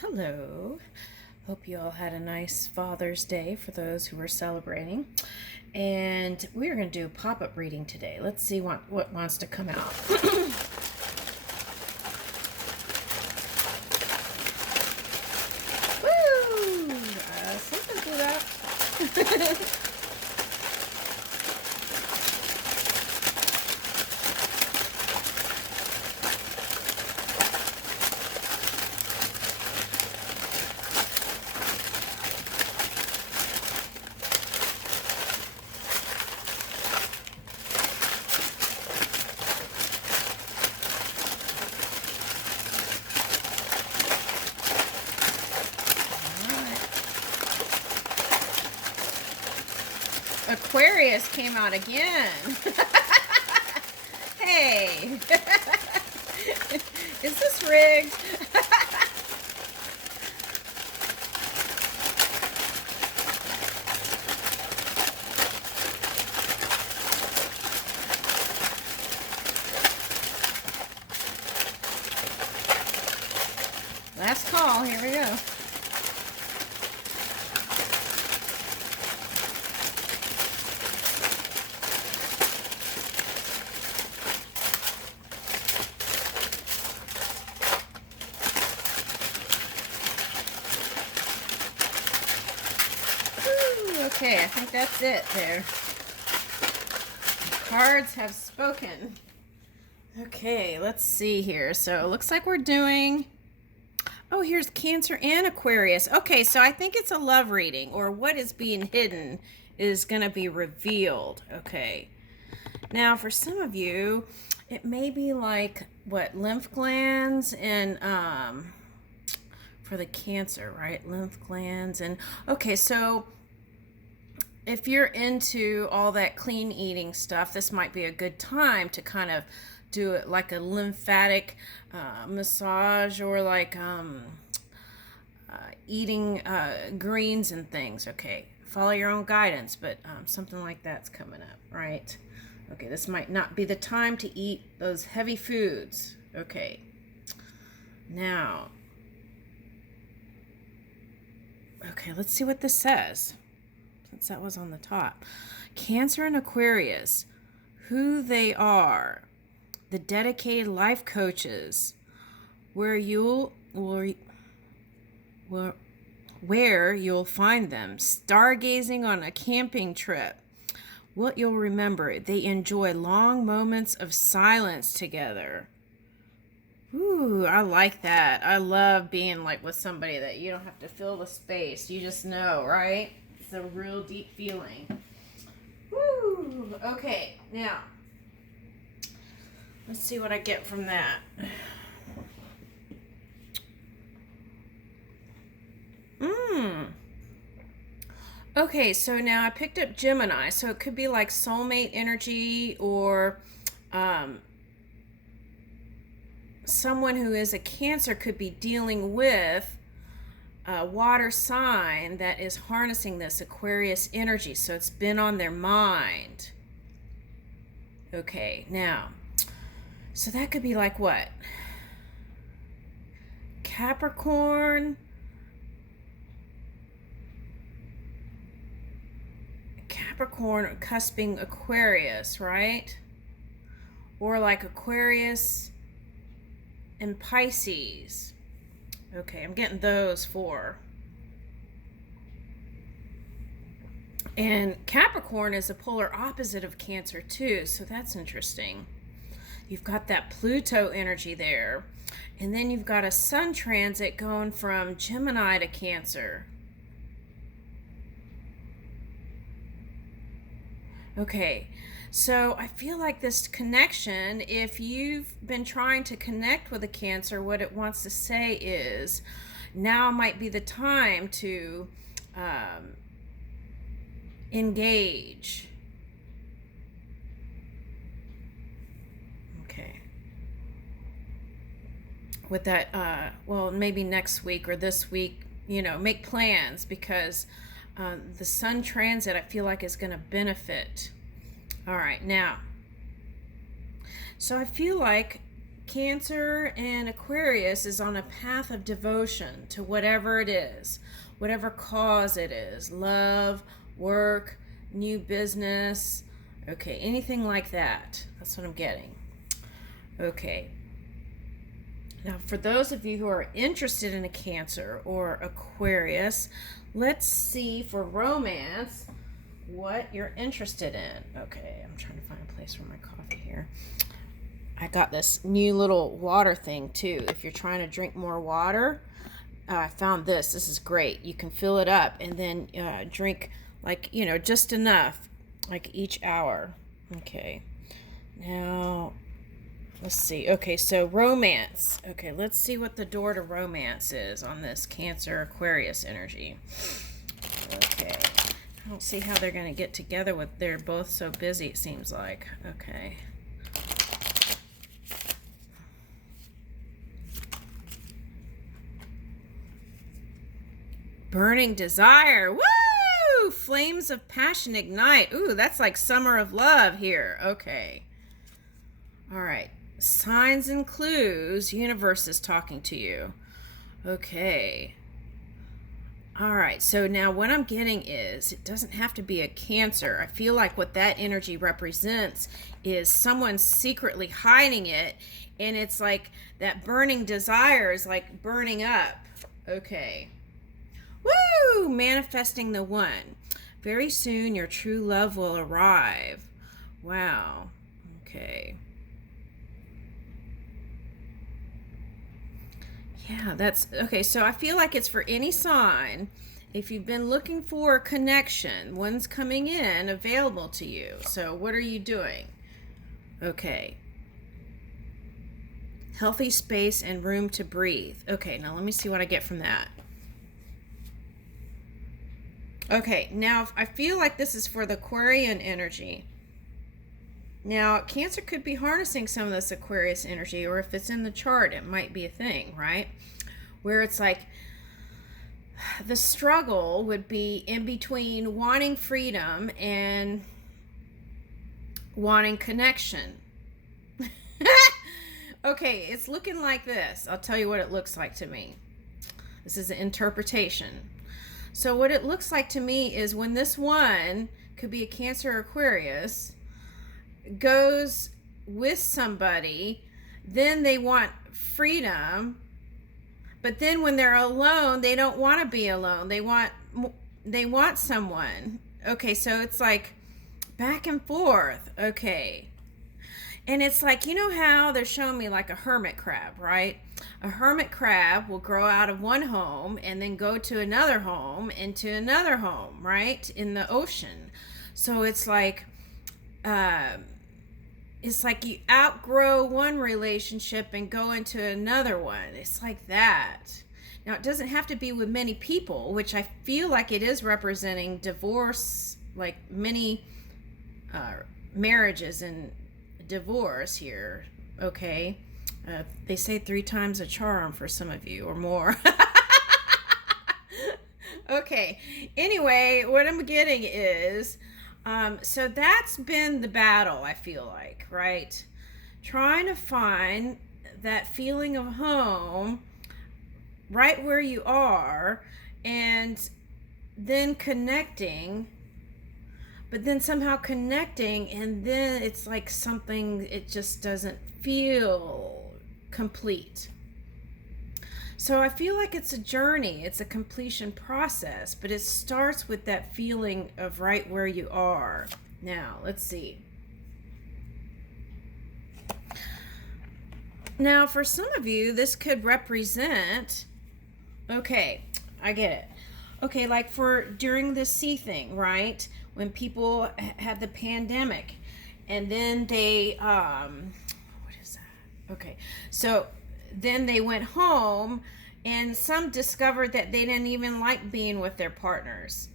Hello. Hope you all had a nice Father's Day for those who were celebrating. And we're going to do a pop-up reading today. Let's see what wants to come out. Woo! Something blew out. Aquarius came out again. Hey, is this rigged? Last call, here we go. Okay, I think that's it there. The cards have spoken. Okay, let's see here. So it looks like we're doing... Oh, here's Cancer and Aquarius. Okay, so I think it's a love reading, or what is being hidden is going to be revealed. Okay. Now, for some of you, it may be like, what, lymph glands and... for the Cancer, right? Lymph glands and... Okay, so... if you're into all that clean eating stuff, this might be a good time to kind of do it like a lymphatic massage, or like eating greens and things. Okay, follow your own guidance, but something like that's coming up, right? Okay, this might not be the time to eat those heavy foods. Okay, now, okay, let's see what this says. Since that was on the top. Cancer and Aquarius, who they are, the dedicated life coaches, where you'll find them, stargazing on a camping trip. What you'll remember, they enjoy long moments of silence together. Ooh, I like that. I love being like with somebody that you don't have to fill the space. You just know, right? It's a real deep feeling. Woo! Okay, now let's see what I get from that. Okay, so now I picked up Gemini, so it could be like soulmate energy, or someone who is a Cancer could be dealing with a water sign that is harnessing this Aquarius energy, so it's been on their mind. Okay, now, so that could be like what? Capricorn, cusping Aquarius, right? Or like Aquarius and Pisces. Okay, I'm getting those four. And Capricorn is a polar opposite of Cancer too, so that's interesting. You've got that Pluto energy there. And then you've got a Sun transit going from Gemini to Cancer. Okay, so I feel like this connection, if you've been trying to connect with a Cancer, what it wants to say is, now might be the time to engage. Okay. With that, well, maybe next week or this week, make plans, because the Sun transit, I feel like, is going to benefit. All right, now, so I feel like Cancer and Aquarius is on a path of devotion to whatever it is, whatever cause it is, love, work, new business, okay, anything like that. That's what I'm getting. Okay. Now, for those of you who are interested in a Cancer or Aquarius, let's see for romance what you're interested in. Okay, I'm trying to find a place for my coffee here. I got this new little water thing too. If you're trying to drink more water, I found this. This is great. You can fill it up and then drink like, just enough, like each hour. Okay. Now, let's see. Okay, so romance. Okay, let's see what the door to romance is on this Cancer Aquarius energy. Okay. I don't see how they're going to get together with, they're both so busy, it seems like. Okay. Burning desire. Woo! Flames of passion ignite. Ooh, that's like summer of love here. Okay. All right. Signs and clues. Universe is talking to you. Okay. All right. So now what I'm getting is it doesn't have to be a Cancer. I feel like what that energy represents is someone secretly hiding it. And it's like that burning desire is like burning up. Okay. Woo! Manifesting the one. Very soon your true love will arrive. Wow. Okay. Yeah, that's okay. So I feel like it's for any sign. If you've been looking for a connection, one's coming in available to you. So what are you doing? Okay. Healthy space and room to breathe. Okay, now let me see what I get from that. Okay, now I feel like this is for the Aquarian energy. Now, Cancer could be harnessing some of this Aquarius energy, or if it's in the chart, it might be a thing, right? Where it's like the struggle would be in between wanting freedom and wanting connection. Okay, it's looking like this. I'll tell you what it looks like to me. This is an interpretation. So what it looks like to me is when this one, could be a Cancer or Aquarius, goes with somebody, then they want freedom, but then when they're alone, they don't want to be alone. They want someone. Okay, so it's like back and forth. Okay. And it's like, you know how they're showing me like a hermit crab, right? A hermit crab will grow out of one home and then go to another home and to another home, right? In the ocean. So it's like you outgrow one relationship and go into another one. It's like that. Now, it doesn't have to be with many people, which I feel like it is representing divorce, like many marriages and divorce here. Okay. They say 3 times a charm for some of you or more. Okay. Anyway, what I'm getting is, so that's been the battle, I feel like, right? Trying to find that feeling of home right where you are and then connecting, but then somehow connecting, and then it's like something, it just doesn't feel complete. So I feel like it's a journey, it's a completion process, but it starts with that feeling of right where you are. Now, let's see. Now, for some of you, this could represent, okay, I get it. Okay, like for during the sea thing, right? When people had the pandemic, and then they, what is that? Okay, so then they went home, and some discovered that they didn't even like being with their partners.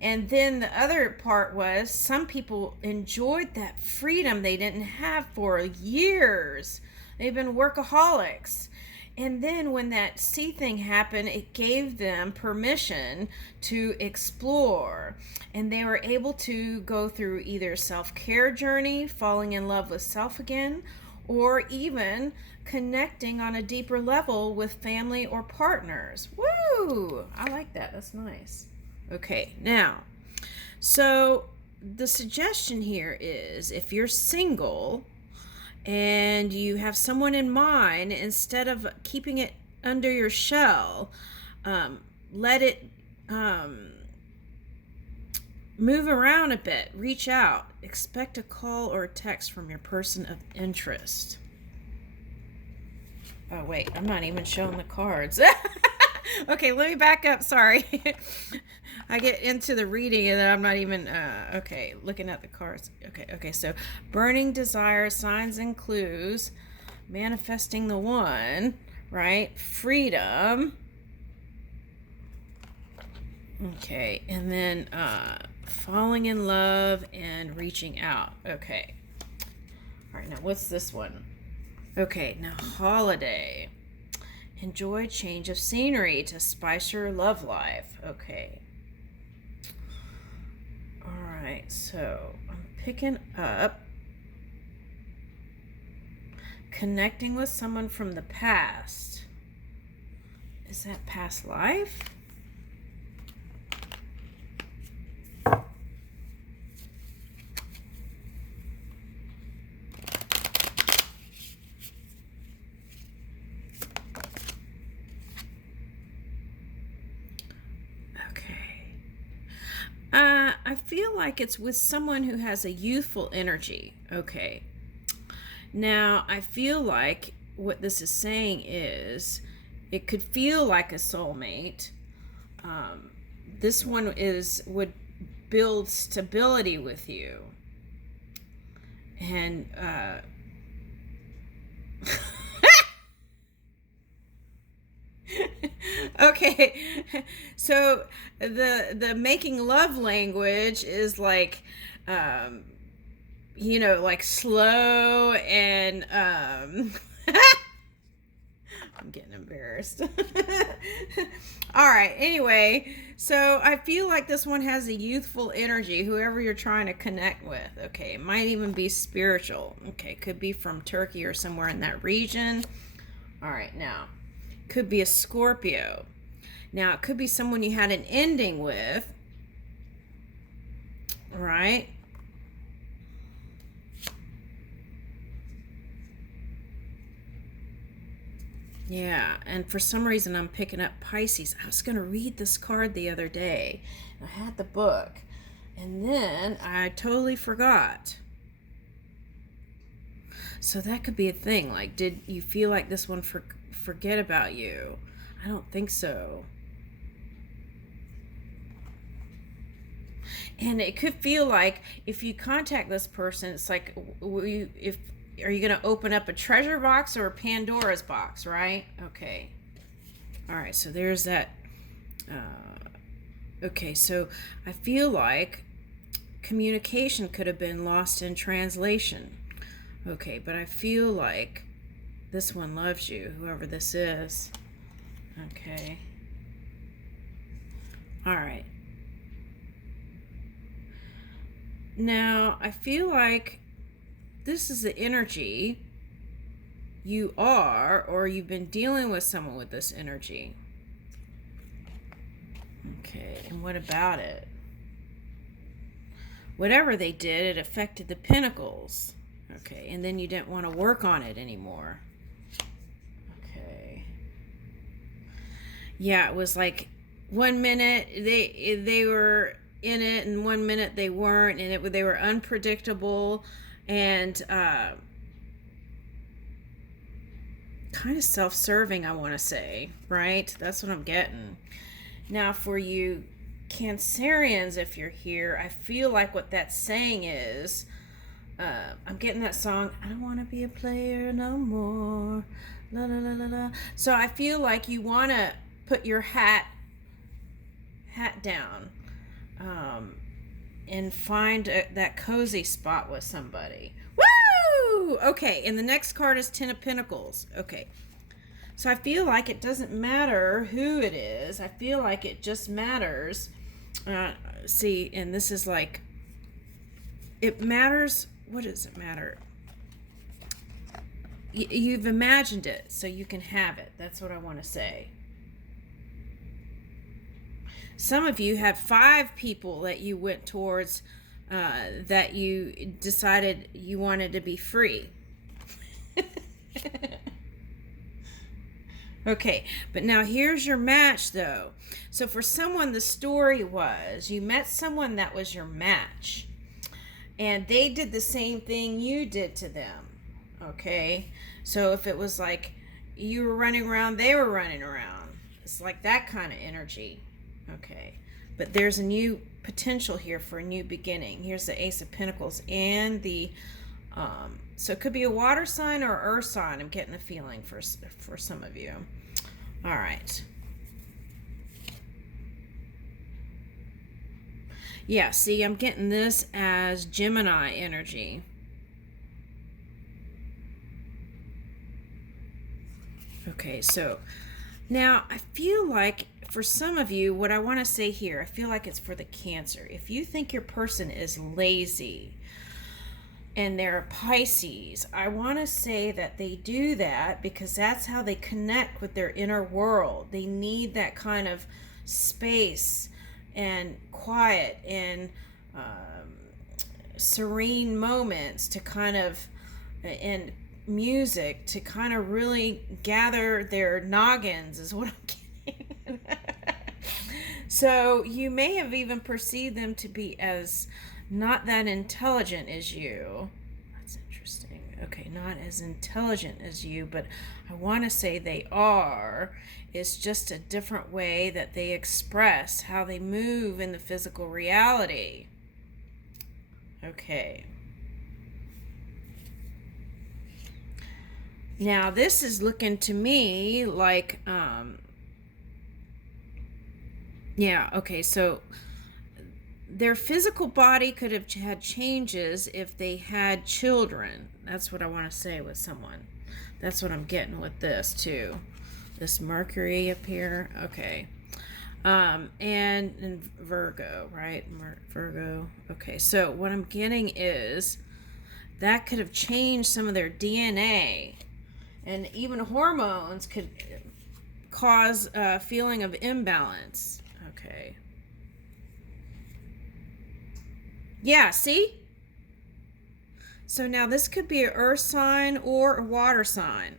And then the other part was some people enjoyed that freedom they didn't have for years. They've been workaholics. And then when that sea thing happened, it gave them permission to explore. And they were able to go through either self-care journey, falling in love with self again, or even connecting on a deeper level with family or partners. Woo! I like that. That's nice. Okay, now, so the suggestion here is if you're single and you have someone in mind, instead of keeping it under your shell, let it move around a bit, reach out, expect a call or a text from your person of interest. Oh wait, I'm not even showing the cards. Okay, let me back up. Sorry. I get into the reading and then I'm not even okay, looking at the cards. Okay, so burning desire, signs and clues, manifesting the one, right? Freedom. Okay, and then falling in love and reaching out. Okay. All right, now what's this one? Okay, now holiday. Enjoy change of scenery to spice your love life. Okay. All right, so I'm picking up connecting with someone from the past. Is that past life? I feel like it's with someone who has a youthful energy. Okay. Now, I feel like what this is saying is it could feel like a soulmate. This one would build stability with you. And okay, so the making love language is like, like slow and I'm getting embarrassed. All right, anyway, so I feel like this one has a youthful energy, whoever you're trying to connect with. Okay, it might even be spiritual. Okay, could be from Turkey or somewhere in that region. All right, now could be a Scorpio. Now, it could be someone you had an ending with, right? Yeah, and for some reason I'm picking up Pisces. I was going to read this card the other day. I had the book, and then I totally forgot. So that could be a thing. Like, did you feel like this one forget about you? I don't think so. And it could feel like if you contact this person, it's like, are you going to open up a treasure box or a Pandora's box, right? Okay. All right, so there's that. Okay, so I feel like communication could have been lost in translation. Okay, but I feel like this one loves you, whoever this is. Okay. All right. Now, I feel like this is the energy you are, or you've been dealing with someone with this energy. Okay, and what about it? Whatever they did, it affected the Pentacles. Okay, and then you didn't want to work on it anymore. Okay. Yeah, it was like 1 minute they were in it, and 1 minute they weren't, and they were unpredictable and kind of self-serving, I want to say, right? That's what I'm getting. Now, for you Cancerians, if you're here, I feel like what that's saying is, I'm getting that song, I don't want to be a player no more, la la la la la. So I feel like you want to put your hat down, and find that cozy spot with somebody. Woo! Okay, and the next card is Ten of Pentacles. Okay, so I feel like it doesn't matter who it is. I feel like it just matters. See, and this is like, it matters. What does it matter? you've imagined it so you can have it. That's what I want to say. Some of you had 5 people that you went towards, that you decided you wanted to be free. Okay, but now here's your match though. So for someone, the story was you met someone that was your match, and they did the same thing you did to them. Okay, so if it was like you were running around, they were running around. It's like that kind of energy. Okay, but there's a new potential here for a new beginning. Here's the Ace of Pentacles and the so it could be a water sign or earth sign. I'm getting a feeling for some of you. All right. Yeah, see, I'm getting this as Gemini energy. Okay, so now I feel like for some of you, what I want to say here, I feel like it's for the Cancer. If you think your person is lazy and they're a Pisces, I want to say that they do that because that's how they connect with their inner world. They need that kind of space and quiet and serene moments to kind of, and music to kind of really gather their noggins is what I'm getting. So you may have even perceived them to be as not that intelligent as you. That's interesting. Okay, not as intelligent as you, but I want to say they are. It's just a different way that they express how they move in the physical reality. Okay. Now this is looking to me like, yeah, okay, so their physical body could have had changes if they had children. That's what I want to say with someone. That's what I'm getting with this too. This Mercury up here. Okay. And Virgo, right? Virgo. Okay, so what I'm getting is that could have changed some of their DNA. And even hormones could cause a feeling of imbalance. Okay. Yeah, see? So now this could be an earth sign or a water sign,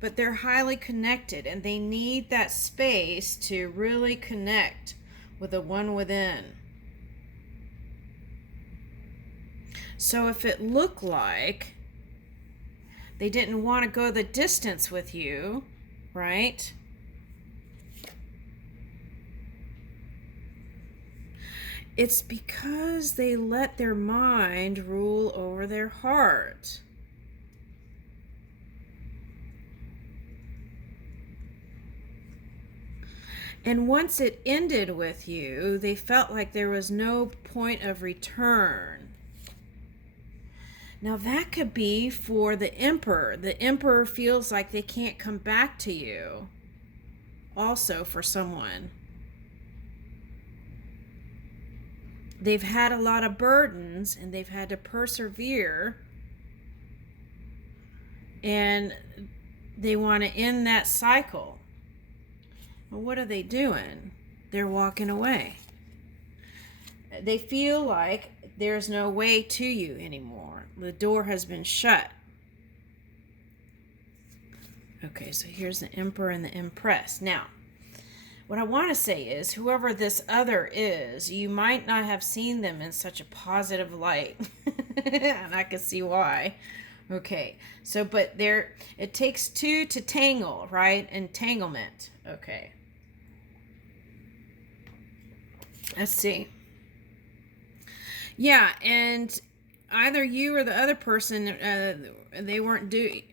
but they're highly connected and they need that space to really connect with the one within. So if it looked like they didn't want to go the distance with you, right? It's because they let their mind rule over their heart. And once it ended with you, they felt like there was no point of return. Now that could be for the Emperor. The Emperor feels like they can't come back to you. Also for someone. They've had a lot of burdens and they've had to persevere. And they want to end that cycle. Well, what are they doing? They're walking away. They feel like there's no way to you anymore. The door has been shut. Okay, so here's the Emperor and the Empress. Now, what I want to say is, whoever this other is, you might not have seen them in such a positive light. And I can see why. Okay, so, but it takes 2 to tangle, right? Entanglement. Okay. Let's see. Yeah, and either you or the other person, they weren't doing...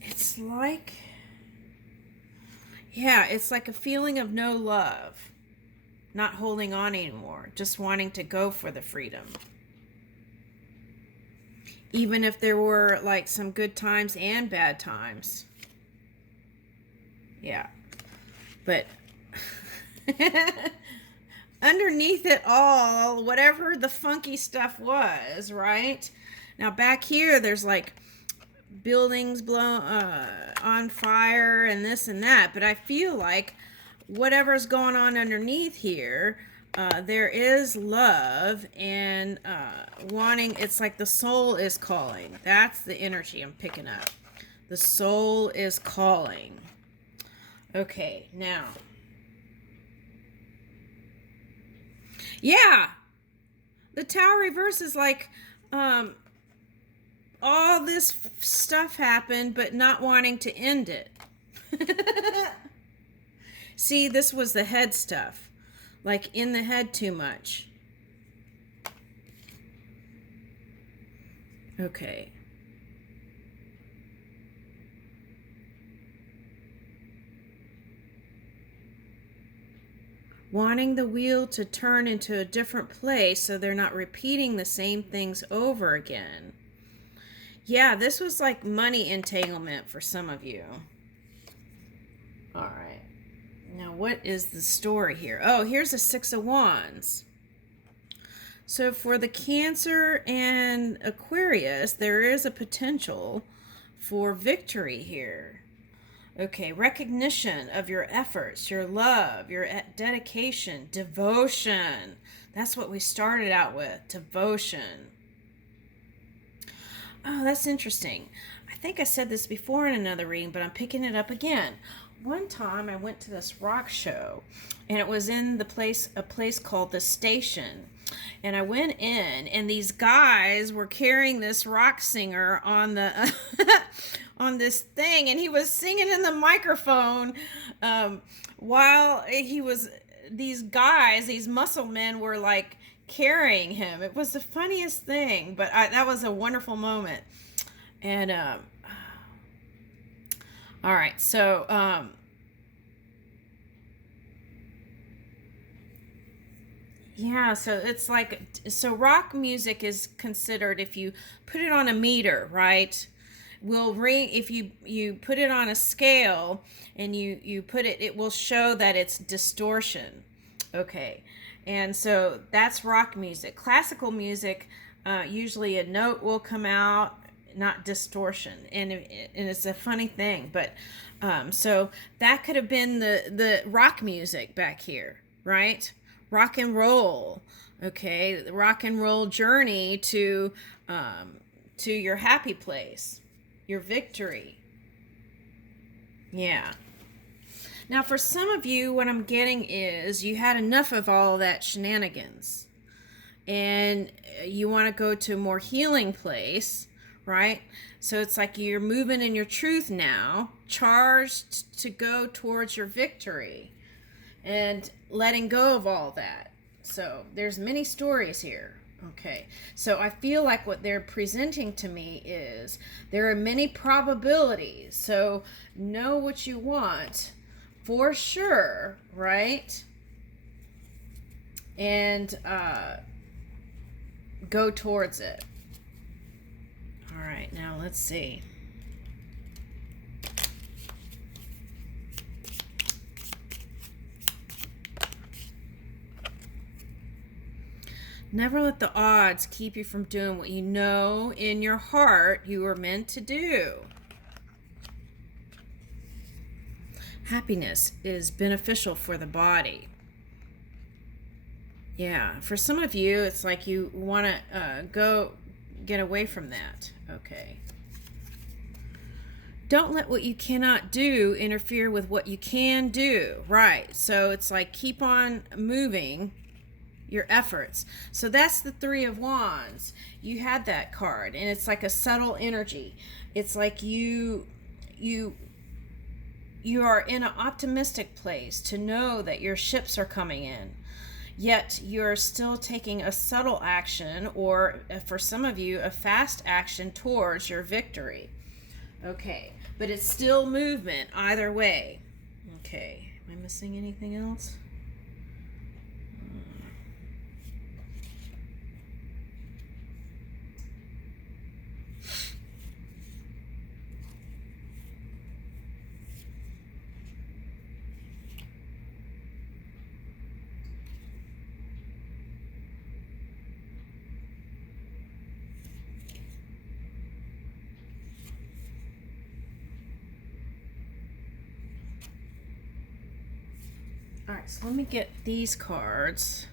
it's like... yeah, it's like a feeling of no love. Not holding on anymore. Just wanting to go for the freedom. Even if there were like some good times and bad times. Yeah. But underneath it all, whatever the funky stuff was, right? Now back here, there's like buildings blown on fire and this and that. But I feel like whatever's going on underneath here, there is love and wanting. It's like the soul is calling. That's the energy I'm picking up. The soul is calling. Okay, now. Yeah. The Tower reverse is like all this stuff happened, but not wanting to end it. See, this was the head stuff. Like in the head too much. Okay. Wanting the wheel to turn into a different place so they're not repeating the same things over again. Yeah, this was like money entanglement for some of you. All right. Now, what is the story here? Oh, here's the Six of Wands. So for the Cancer and Aquarius, there is a potential for victory here. Okay, recognition of your efforts, your love, your dedication, devotion. That's what we started out with, devotion. Oh, that's interesting. I think I said this before in another reading, but I'm picking it up again. One time I went to this rock show, and it was in a place called The Station. And I went in, and these guys were carrying this rock singer on the on this thing, and he was singing in the microphone while these guys, these muscle men, were like carrying him. It was the funniest thing, but that was a wonderful moment. And all right, so yeah, so it's like, so rock music is considered, if you put it on a meter, right, will ring. If you put it on a scale and you put it, it will show that it's distortion. Okay, and so that's rock music. Classical music, usually a note will come out, not distortion, and it's a funny thing, but so that could have been the rock music back here, right? Rock and roll. Okay, the rock and roll journey to your happy place, your victory. Yeah. Now, for some of you, what I'm getting is you had enough of all that shenanigans, and you want to go to a more healing place, right? So it's like you're moving in your truth now, charged to go towards your victory and letting go of all that. So there's many stories here. Okay, so I feel like what they're presenting to me is there are many probabilities. So know what you want for sure, right? And go towards it. All right, now let's see. Never let the odds keep you from doing what you know in your heart you are meant to do. Happiness is beneficial for the body. Yeah, for some of you, it's like you want to get away from that. Okay. Don't let what you cannot do interfere with what you can do. Right. So it's like keep on moving your efforts. So that's the Three of Wands. You had that card, and it's like a subtle energy. It's like you are in an optimistic place to know that your ships are coming in, yet you're still taking a subtle action, or for some of you, a fast action towards your victory. Okay, but it's still movement either way. Okay, am I missing anything else? All right, so let me get these cards.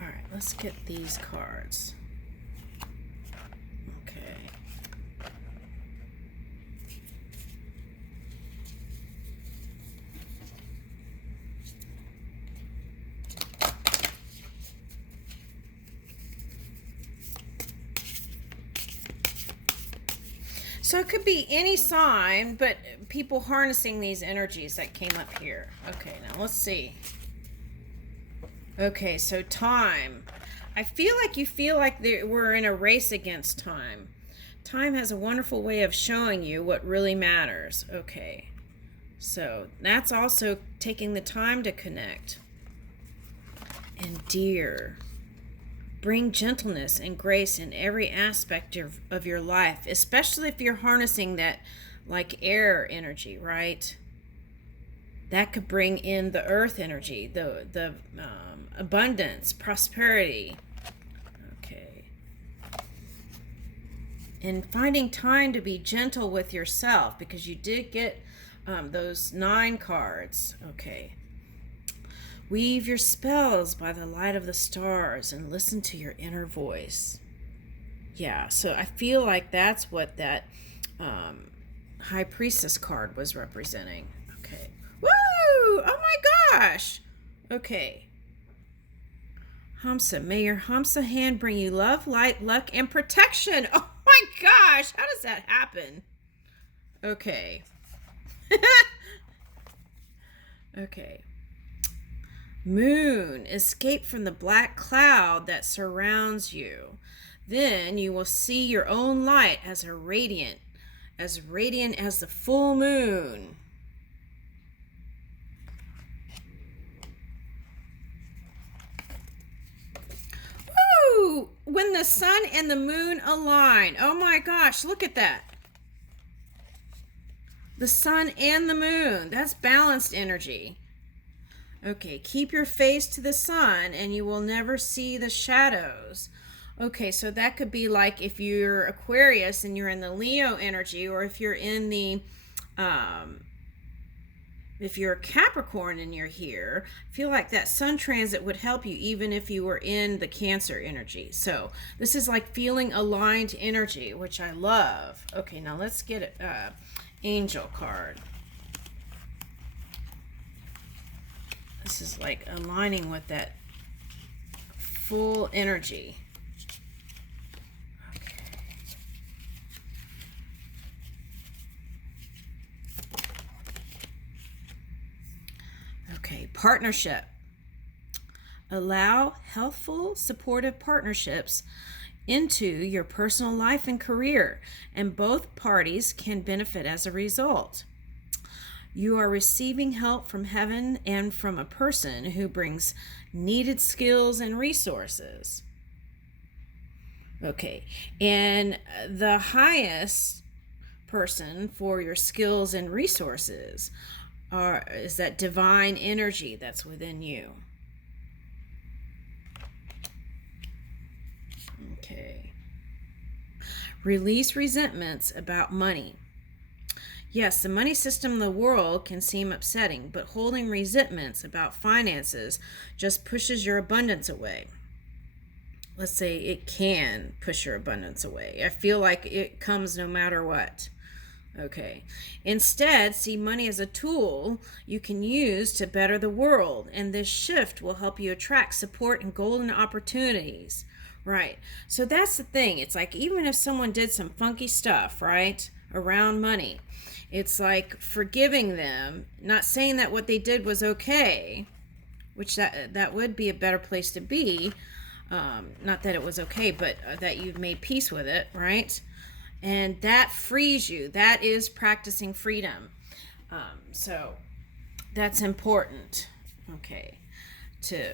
All right, let's get these cards. Okay. So it could be any sign, but people harnessing these energies that came up here. Okay, now let's see. Okay, so time. I feel like you feel like we're in a race against time. Time has a wonderful way of showing you what really matters. Okay, so that's also taking the time to connect. And dear. Bring gentleness and grace in every aspect of your life, especially if you're harnessing that like air energy, right? That could bring in the earth energy, the abundance, prosperity. Okay. And finding time to be gentle with yourself, because you did get those 9 cards. Okay. Weave your spells by the light of the stars and listen to your inner voice. Yeah, so I feel like that's what that High Priestess card was representing. Okay. Woo! Oh my gosh! Okay. Hamsa, may your Hamsa hand bring you love, light, luck, and protection. Oh my gosh! How does that happen? Okay. Okay. Moon, escape from the black cloud that surrounds you. Then you will see your own light as radiant as the full moon. Woo! When the sun and the moon align. Oh my gosh, look at that. The sun and the moon. That's balanced energy. Okay, keep your face to the sun and you will never see the shadows. Okay, so that could be like if you're Aquarius and you're in the Leo energy, or if you're in the, if you're Capricorn and you're here, I feel like that sun transit would help you even if you were in the Cancer energy. So this is like feeling aligned energy, which I love. Okay, now let's get an angel card. This is like aligning with that full energy. Okay. Okay, partnership. Allow healthful, supportive partnerships into your personal life and career, and both parties can benefit as a result. You are receiving help from heaven and from a person who brings needed skills and resources. Okay, and the highest person for your skills and resources is that divine energy that's within you. Okay. Release resentments about money. Yes, the money system of the world can seem upsetting, but holding resentments about finances just pushes your abundance away. Let's say it can push your abundance away. I feel like it comes no matter what. Okay. Instead, see money as a tool you can use to better the world, and this shift will help you attract support and golden opportunities. Right. So that's the thing. It's like even if someone did some funky stuff, right, around money, it's like forgiving them, not saying that what they did was okay, which that would be a better place to be. Not that it was okay, but that you've made peace with it, right? And that frees you. That is practicing freedom. So that's important, okay, to